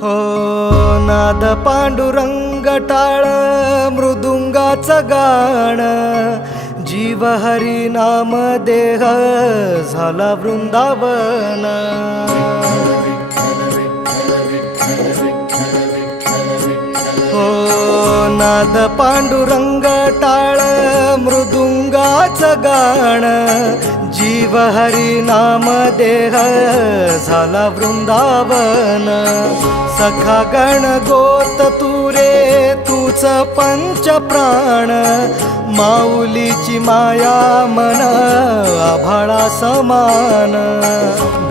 हो नाद पांडुरंग टाळ मृदुंगाचं गाण जीव हरी नाम देह झाला वृंदावन हो नाद पांडुरंग टाळ मृदुंगाचं गाण जीव हरी नाम देह झाला वृंदावन सखा गण गोत तू रे तूच पंच प्राण माऊलीची माया मन आभाळा समान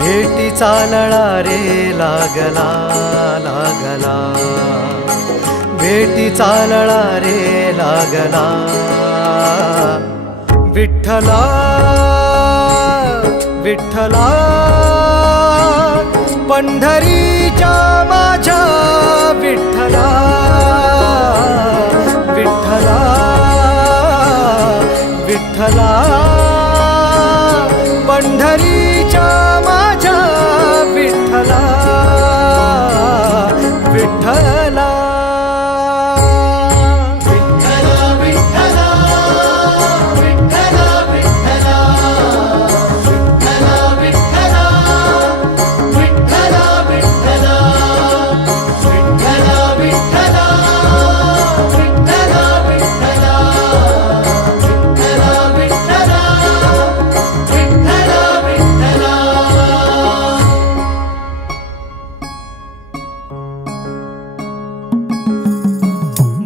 भेटी चालळा रे लागला लागला भेटी चालळा रे लागला विठ्ठला विठ्ठला पंढरीच्या माझ्या विठ्ठला विठ्ठला विठ्ठला पंढरीच्या माझ्या विठ्ठला विठ्ठला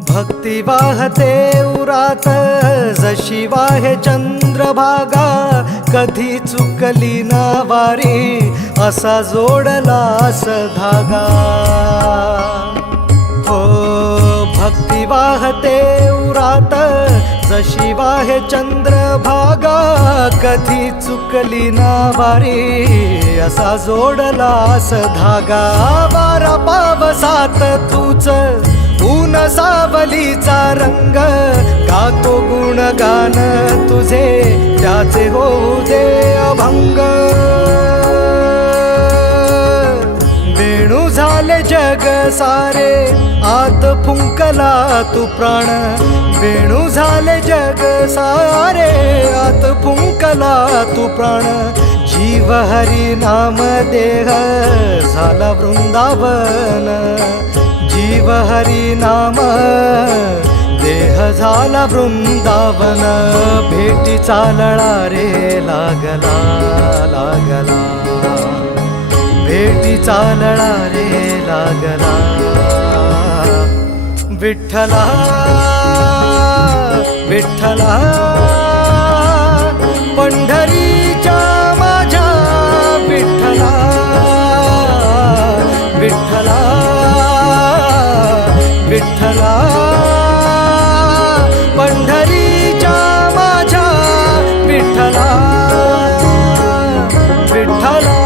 भक्ती वाहते उरात जशी वाहे चंद्रभागा कधी चुकली ना वारी असा जोडलास धागा हो भक्ती वाहते उरात जशी वाहे चंद्रभागा कधी चुकली ना वारी असा जोडलास धागा वारा पावसात तूच ऊन सावलीचा रंग गातो गुणगान तुझे त्याचे होऊ दे अभंग वेणू झाले जग सारे आत फुंकला तू प्राण वेणू झाले जग सारे आत फुंकला तू प्राण जीव हरी नाम देह झाला वृंदावन जीव हरी नाम देह झाला वृंदावन भेटी चालळा रे लागला लागला भेटी चालळा रे लागला विठ्ठला विठ्ठला पंढरीच्या माझ्या विठ्ठला विठ्ठला विठ्ठला पंढरीच्या माझ्या विठ्ठला विठ्ठला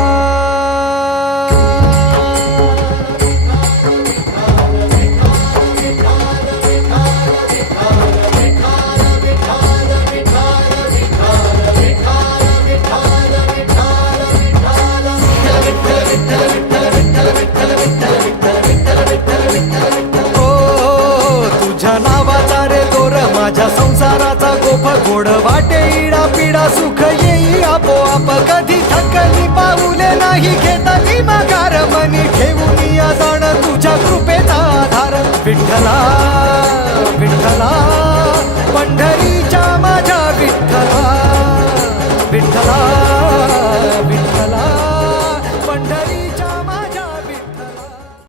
माझ्या संसाराचा गोफ गोड वाटे इडा पिडा सुख येई आपोआप कधी थकली पाऊले नाही घेतली माघार मनी ठेवून या जाण तुझ्या कृपेचा आधार विठ्ठला विठ्ठला पंढरी